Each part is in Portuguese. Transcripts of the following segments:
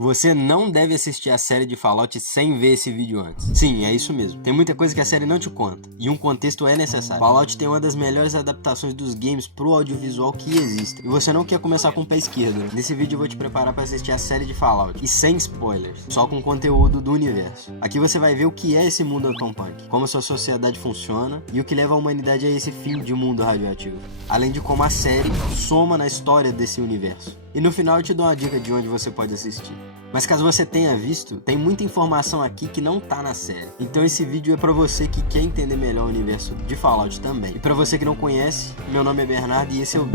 Você não deve assistir a série de Fallout sem ver esse vídeo antes. Sim, é isso mesmo. Tem muita coisa que a série não te conta, e um contexto é necessário. Fallout tem uma das melhores adaptações dos games pro audiovisual que existe. E você não quer começar com o pé esquerdo, né? Nesse vídeo eu vou te preparar para assistir a série de Fallout, e sem spoilers, só com conteúdo do universo. Aqui você vai ver o que é esse mundo Atom-Punk, como sua sociedade funciona, e o que leva a humanidade a esse fim de mundo radioativo. Além de como a série soma na história desse universo. E no final eu te dou uma dica de onde você pode assistir. Mas caso você tenha visto, tem muita informação aqui que não tá na série. Então esse vídeo é pra você que quer entender melhor o universo de Fallout também. E pra você que não conhece, meu nome é Bernardo e esse é o...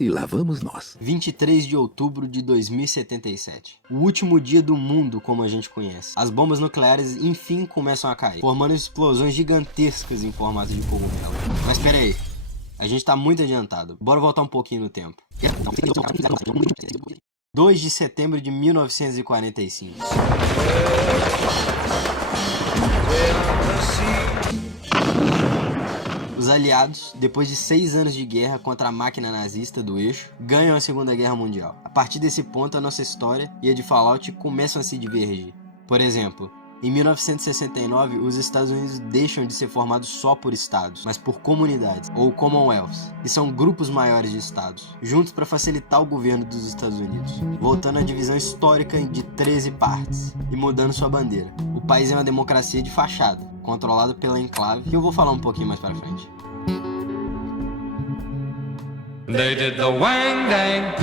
E lá vamos nós. 23 de outubro de 2077. O último dia do mundo como a gente conhece. As bombas nucleares enfim começam a cair, formando explosões gigantescas em formato de cogumelo. Mas pera aí, a gente tá muito adiantado. Bora voltar um pouquinho no tempo. 2 de setembro de 1945. Os aliados, depois de 6 anos de guerra contra a máquina nazista do eixo, ganham a Segunda Guerra Mundial. A partir desse ponto, a nossa história e a de Fallout começam a se divergir. Por exemplo, em 1969, os Estados Unidos deixam de ser formados só por estados, mas por comunidades, ou Commonwealths, que são grupos maiores de estados, juntos para facilitar o governo dos Estados Unidos, voltando à divisão histórica de 13 partes e mudando sua bandeira. O país é uma democracia de fachada, controlado pela enclave, que eu vou falar um pouquinho mais para frente. They did the wang dang.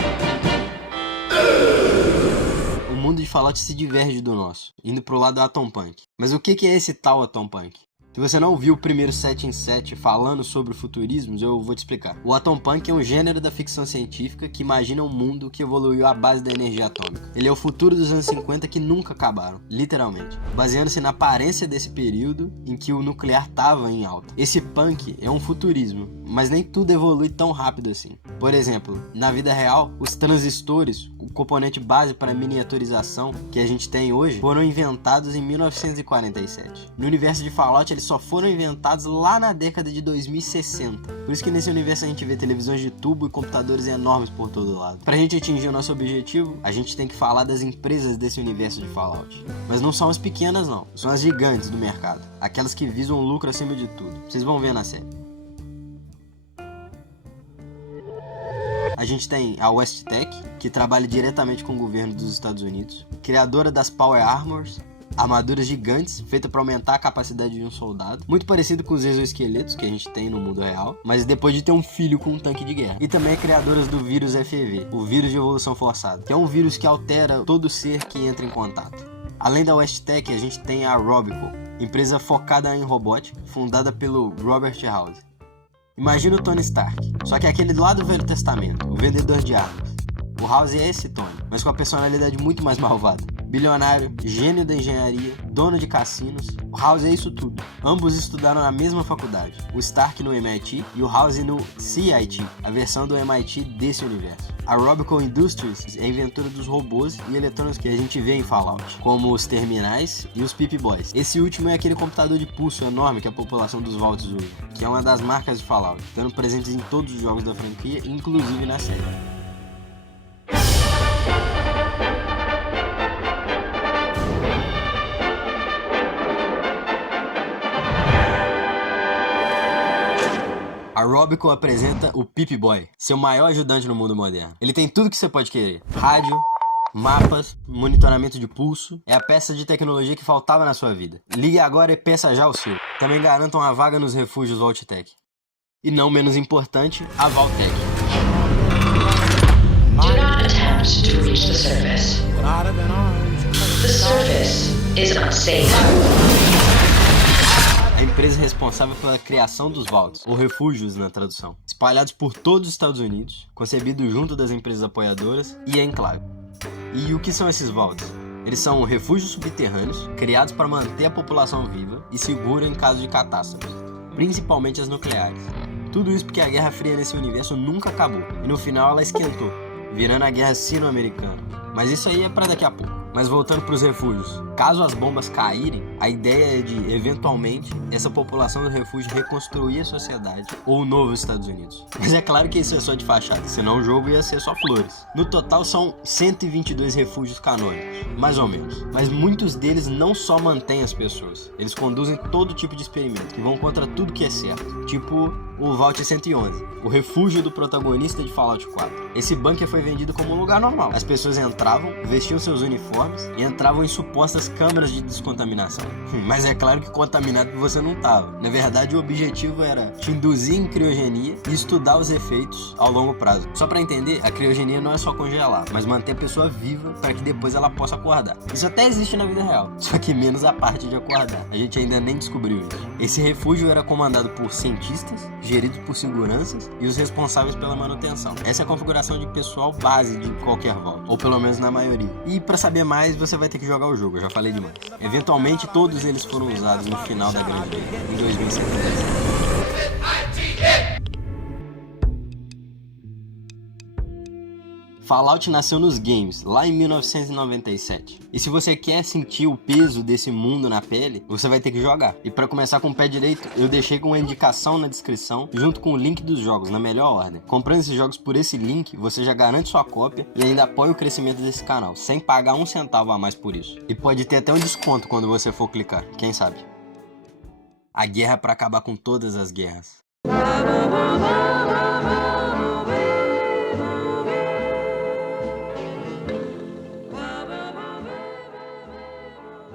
O mundo de Fallout se diverge do nosso, indo pro lado Atom-Punk. Mas o que é esse tal Atom-Punk? Se você não viu o primeiro 7 em 7 falando sobre futurismos, eu vou te explicar. O Atom-Punk é um gênero da ficção científica que imagina um mundo que evoluiu à base da energia atômica. Ele é o futuro dos anos 50 que nunca acabaram, literalmente, baseando-se na aparência desse período em que o nuclear estava em alta. Esse punk é um futurismo, mas nem tudo evolui tão rápido assim. Por exemplo, na vida real, os transistores, o componente base para miniaturização que a gente tem hoje, foram inventados em 1947. No universo de Fallout, eles só foram inventados lá na década de 2060. Por isso que nesse universo a gente vê televisões de tubo e computadores enormes por todo lado. Pra gente atingir o nosso objetivo, a gente tem que falar das empresas desse universo de Fallout. Mas não são as pequenas não, são as gigantes do mercado. Aquelas que visam o lucro acima de tudo. Vocês vão ver na série. A gente tem a WestTech, que trabalha diretamente com o governo dos Estados Unidos, criadora das Power Armors, armaduras gigantes feitas para aumentar a capacidade de um soldado, muito parecido com os exoesqueletos que a gente tem no mundo real, mas depois de ter um filho com um tanque de guerra. E também é criadoras do vírus FEV, o vírus de evolução forçada, que é um vírus que altera todo ser que entra em contato. Além da WestTech, a gente tem a Robico, empresa focada em robótica, fundada pelo Robert House. Imagina o Tony Stark, só que é aquele lá do Velho Testamento, o vendedor de armas. O House é esse Tony, mas com a personalidade muito mais malvada. Bilionário, gênio da engenharia, dono de cassinos, o House é isso tudo. Ambos estudaram na mesma faculdade, o Stark no MIT e o House no CIT, a versão do MIT desse universo. A Robico Industries é a inventora dos robôs e eletrônicos que a gente vê em Fallout, como os terminais e os Pip-Boys. Esse último é aquele computador de pulso enorme que a população dos Vaults usa, que é uma das marcas de Fallout, estando presentes em todos os jogos da franquia, inclusive na série. A Robico apresenta o Pip-Boy, seu maior ajudante no mundo moderno. Ele tem tudo que você pode querer: rádio, mapas, monitoramento de pulso. É a peça de tecnologia que faltava na sua vida. Ligue agora e peça já o seu. Também garantam a vaga nos refúgios Vault-Tec. E não menos importante, a Vault-Tec. Do not attempt to reach the surface. The surface is unsafe. A empresa responsável pela criação dos Vaults, ou refúgios na tradução, espalhados por todos os Estados Unidos, concebidos junto das empresas apoiadoras e a enclave. E o que são esses Vaults? Eles são refúgios subterrâneos, criados para manter a população viva e segura em caso de catástrofes, principalmente as nucleares. Tudo isso porque a Guerra Fria nesse universo nunca acabou, e no final ela esquentou, virando a Guerra Sino-Americana. Mas isso aí é para daqui a pouco. Mas voltando para os refúgios, Caso as bombas caírem, a ideia é de, eventualmente, essa população do refúgio reconstruir a sociedade ou o novo Estados Unidos. Mas é claro que isso é só de fachada, senão o jogo ia ser só flores. No total são 122 refúgios canônicos, mais ou menos. Mas muitos deles não só mantêm as pessoas, eles conduzem todo tipo de experimento, que vão contra tudo que é certo. Tipo o Vault 111, o refúgio do protagonista de Fallout 4. Esse bunker foi vendido como um lugar normal. As pessoas entravam, vestiam seus uniformes e entravam em supostas câmeras de descontaminação. Mas é claro que contaminado você não estava. Na verdade, o objetivo era te induzir em criogenia e estudar os efeitos ao longo prazo. Só para entender, a criogenia não é só congelar, mas manter a pessoa viva para que depois ela possa acordar. Isso até existe na vida real, só que menos a parte de acordar. A gente ainda nem descobriu isso. Esse refúgio era comandado por cientistas, geridos por seguranças e os responsáveis pela manutenção. Essa é a configuração de pessoal base de qualquer vault, ou pelo menos na maioria. E para saber mais, você vai ter que jogar o jogo, eu já falei demais. Eventualmente, todos eles foram usados no final da Grande Guerra, em 2077. Fallout nasceu nos games, lá em 1997. E se você quer sentir o peso desse mundo na pele, você vai ter que jogar. E para começar com o pé direito, eu deixei com uma indicação na descrição, junto com o link dos jogos, na melhor ordem. Comprando esses jogos por esse link, você já garante sua cópia e ainda apoia o crescimento desse canal, sem pagar um centavo a mais por isso. E pode ter até um desconto quando você for clicar, quem sabe? A guerra é para acabar com todas as guerras.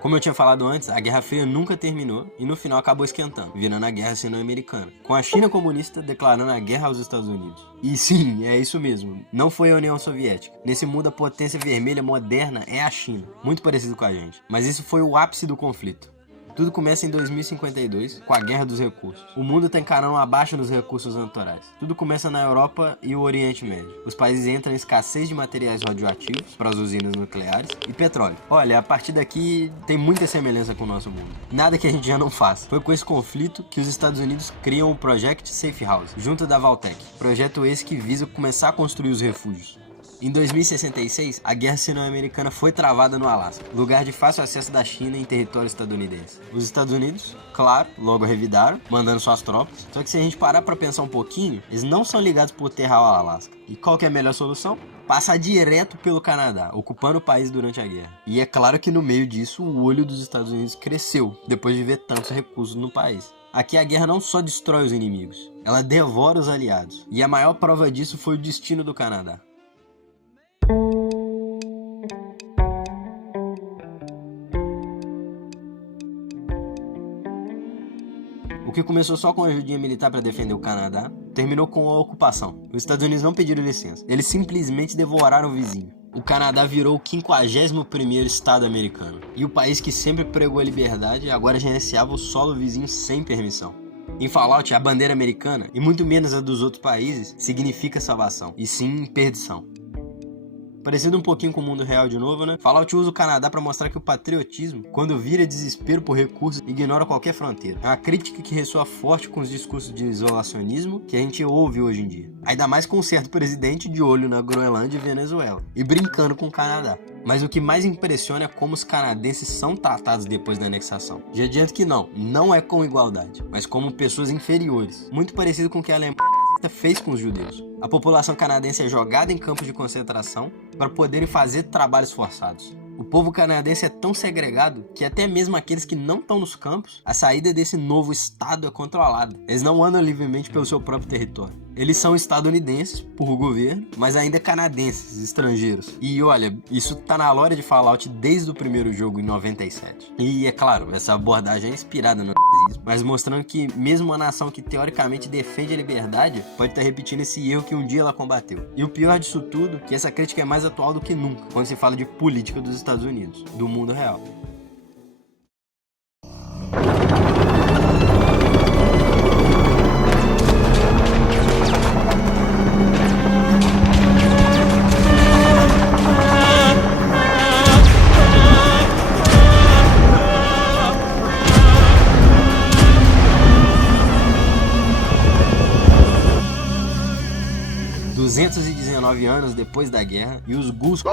Como eu tinha falado antes, a Guerra Fria nunca terminou e no final acabou esquentando, virando a Guerra Sino-Americana, com a China comunista declarando a guerra aos Estados Unidos. E sim, é isso mesmo, não foi a União Soviética. Nesse mundo a potência vermelha moderna é a China, muito parecido com a gente. Mas isso foi o ápice do conflito. Tudo começa em 2052, com a Guerra dos Recursos. O mundo está encarando uma baixa nos recursos naturais. Tudo começa na Europa e o Oriente Médio. Os países entram em escassez de materiais radioativos para as usinas nucleares e petróleo. Olha, a partir daqui tem muita semelhança com o nosso mundo. Nada que a gente já não faça. Foi com esse conflito que os Estados Unidos criam o Project Safe House, junto da Vault-Tec. Projeto esse que visa começar a construir os refúgios. Em 2066, a Guerra Sino-Americana foi travada no Alasca, lugar de fácil acesso da China em território estadunidense. Os Estados Unidos, claro, logo revidaram, mandando suas tropas. Só que se a gente parar pra pensar um pouquinho, eles não são ligados por terra ao Alasca. E qual que é a melhor solução? Passar direto pelo Canadá, ocupando o país durante a guerra. E é claro que no meio disso, o olho dos Estados Unidos cresceu, depois de ver tantos recursos no país. Aqui a guerra não só destrói os inimigos, ela devora os aliados. E a maior prova disso foi o destino do Canadá. O que começou só com a ajudinha militar para defender o Canadá, terminou com a ocupação. Os Estados Unidos não pediram licença, eles simplesmente devoraram o vizinho. O Canadá virou o 51º estado americano, e o país que sempre pregou a liberdade agora gerenciava o solo vizinho sem permissão. Em Fallout, a bandeira americana, e muito menos a dos outros países, significa salvação, e sim perdição. Parecido um pouquinho com o mundo real de novo, né? Fallout usa o Canadá para mostrar que o patriotismo, quando vira desespero por recursos, ignora qualquer fronteira. É uma crítica que ressoa forte com os discursos de isolacionismo que a gente ouve hoje em dia. Ainda mais com um certo presidente de olho na Groenlândia e Venezuela, e brincando com o Canadá. Mas o que mais impressiona é como os canadenses são tratados depois da anexação. Já adianto que não é com igualdade, mas como pessoas inferiores. Muito parecido com o que a Alemanha fez com os judeus. A população canadense é jogada em campos de concentração para poderem fazer trabalhos forçados. O povo canadense é tão segregado que até mesmo aqueles que não estão nos campos, a saída desse novo estado é controlada. Eles não andam livremente pelo seu próprio território. Eles são estadunidenses, por governo, mas ainda canadenses, estrangeiros. E olha, isso tá na lore de Fallout desde o primeiro jogo em 97. E é claro, essa abordagem é inspirada no nazismo, mas mostrando que mesmo uma nação que teoricamente defende a liberdade pode estar repetindo esse erro que um dia ela combateu. E o pior disso tudo, que essa crítica é mais atual do que nunca, quando se fala de política dos Estados Unidos, do mundo real. 219 anos depois da guerra, e os ghouls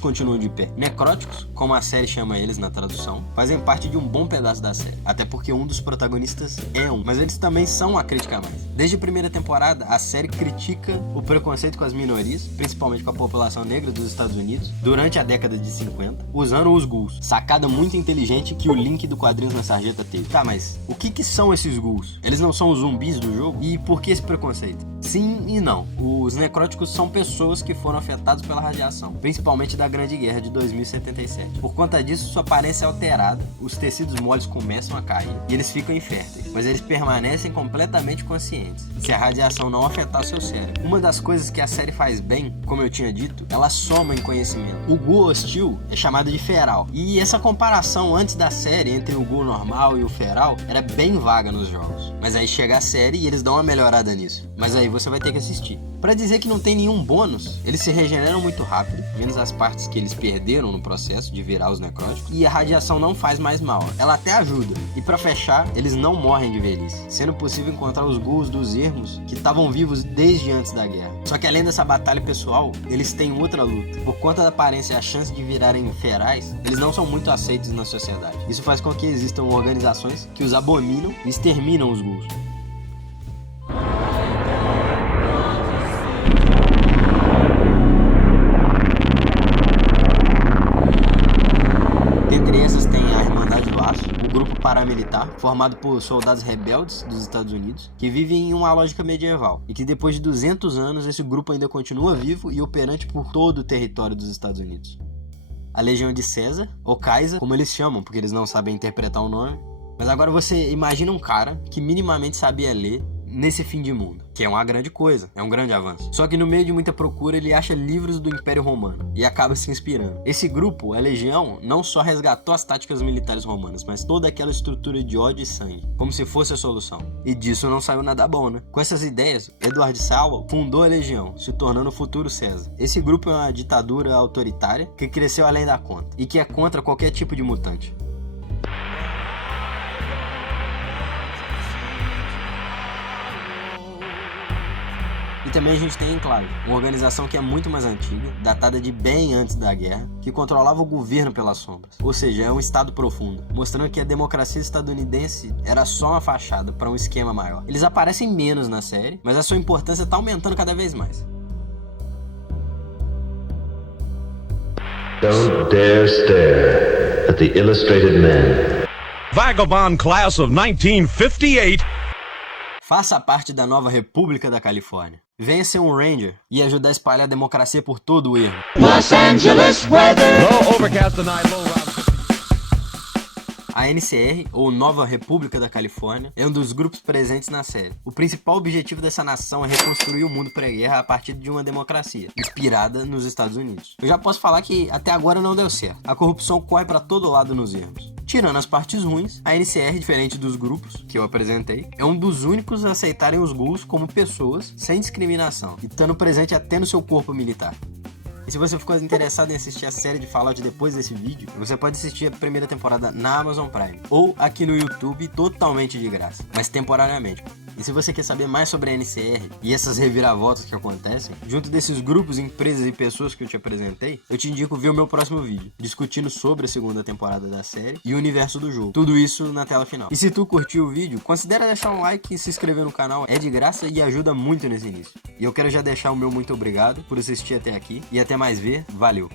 continuam de pé. Necróticos, como a série chama eles na tradução, fazem parte de um bom pedaço da série, até porque um dos protagonistas é um, mas eles também são a crítica a mais. Desde a primeira temporada, a série critica o preconceito com as minorias, principalmente com a população negra dos Estados Unidos, durante a década de 50, usando os ghouls. Sacada muito inteligente que o link do Quadrinhos na Sarjeta teve. Tá, mas o que são esses ghouls? Eles não são os zumbis do jogo? E por que esse preconceito? Sim e não. Os necróticos são pessoas que foram afetadas pela radiação, principalmente da Grande Guerra de 2077. Por conta disso, sua aparência é alterada, os tecidos moles começam a cair e eles ficam inférteis, mas eles permanecem completamente conscientes, se a radiação não afetar seu cérebro. Uma das coisas que a série faz bem, como eu tinha dito, ela soma em conhecimento. O ghoul hostil é chamado de feral, e essa comparação antes da série entre o ghoul normal e o feral era bem vaga nos jogos. Mas aí chega a série e eles dão uma melhorada nisso. Mas aí você vai ter que assistir. Pra dizer que não tem nenhum bônus, eles se regeneram muito rápido, menos as partes que eles perderam no processo de virar os necróticos, e a radiação não faz mais mal, ela até ajuda. E pra fechar, eles não morrem de velhice, sendo possível encontrar os ghouls dos ermos que estavam vivos desde antes da guerra. Só que além dessa batalha pessoal, eles têm outra luta. Por conta da aparência e a chance de virarem ferais, eles não são muito aceitos na sociedade. Isso faz com que existam organizações que os abominam e exterminam os ghouls. Dentre essas tem a Irmandade do Aço, um grupo paramilitar formado por soldados rebeldes dos Estados Unidos que vivem em uma lógica medieval e que depois de 200 anos esse grupo ainda continua vivo e operante por todo o território dos Estados Unidos. A Legião de César, ou Kaiser, como eles chamam porque eles não sabem interpretar o nome. Mas agora você imagina um cara que minimamente sabia ler nesse fim de mundo, que é uma grande coisa, é um grande avanço. Só que no meio de muita procura ele acha livros do Império Romano e acaba se inspirando. Esse grupo, a Legião, não só resgatou as táticas militares romanas, mas toda aquela estrutura de ódio e sangue, como se fosse a solução. E disso não saiu nada bom, né? Com essas ideias, Edward Sowell fundou a Legião, se tornando o futuro César. Esse grupo é uma ditadura autoritária que cresceu além da conta e que é contra qualquer tipo de mutante. E também a gente tem Enclave, uma organização que é muito mais antiga, datada de bem antes da guerra, que controlava o governo pelas sombras. Ou seja, é um estado profundo, mostrando que a democracia estadunidense era só uma fachada para um esquema maior. Eles aparecem menos na série, mas a sua importância está aumentando cada vez mais. Don't dare stare at the Illustrated Man. Vagabond class of 1958. Faça parte da nova República da Califórnia. Venha ser um Ranger e ajudar a espalhar a democracia por todo o erro. Los Angeles weather. Low overcast tonight, low around. A NCR, ou Nova República da Califórnia, é um dos grupos presentes na série. O principal objetivo dessa nação é reconstruir o mundo pré-guerra a partir de uma democracia, inspirada nos Estados Unidos. Eu já posso falar que até agora não deu certo. A corrupção corre para todo lado nos ermos. Tirando as partes ruins, a NCR, diferente dos grupos que eu apresentei, é um dos únicos a aceitarem os ghouls como pessoas sem discriminação, e estando presente até no seu corpo militar. E se você ficou interessado em assistir a série de Fallout depois desse vídeo, você pode assistir a primeira temporada na Amazon Prime, ou aqui no YouTube totalmente de graça, mas temporariamente. E se você quer saber mais sobre a NCR e essas reviravoltas que acontecem, junto desses grupos, empresas e pessoas que eu te apresentei, eu te indico ver o meu próximo vídeo, discutindo sobre a segunda temporada da série e o universo do jogo. Tudo isso na tela final. E se tu curtiu o vídeo, considera deixar um like e se inscrever no canal, é de graça e ajuda muito nesse início. E eu quero já deixar o meu muito obrigado por assistir até aqui, e até mais ver, valeu!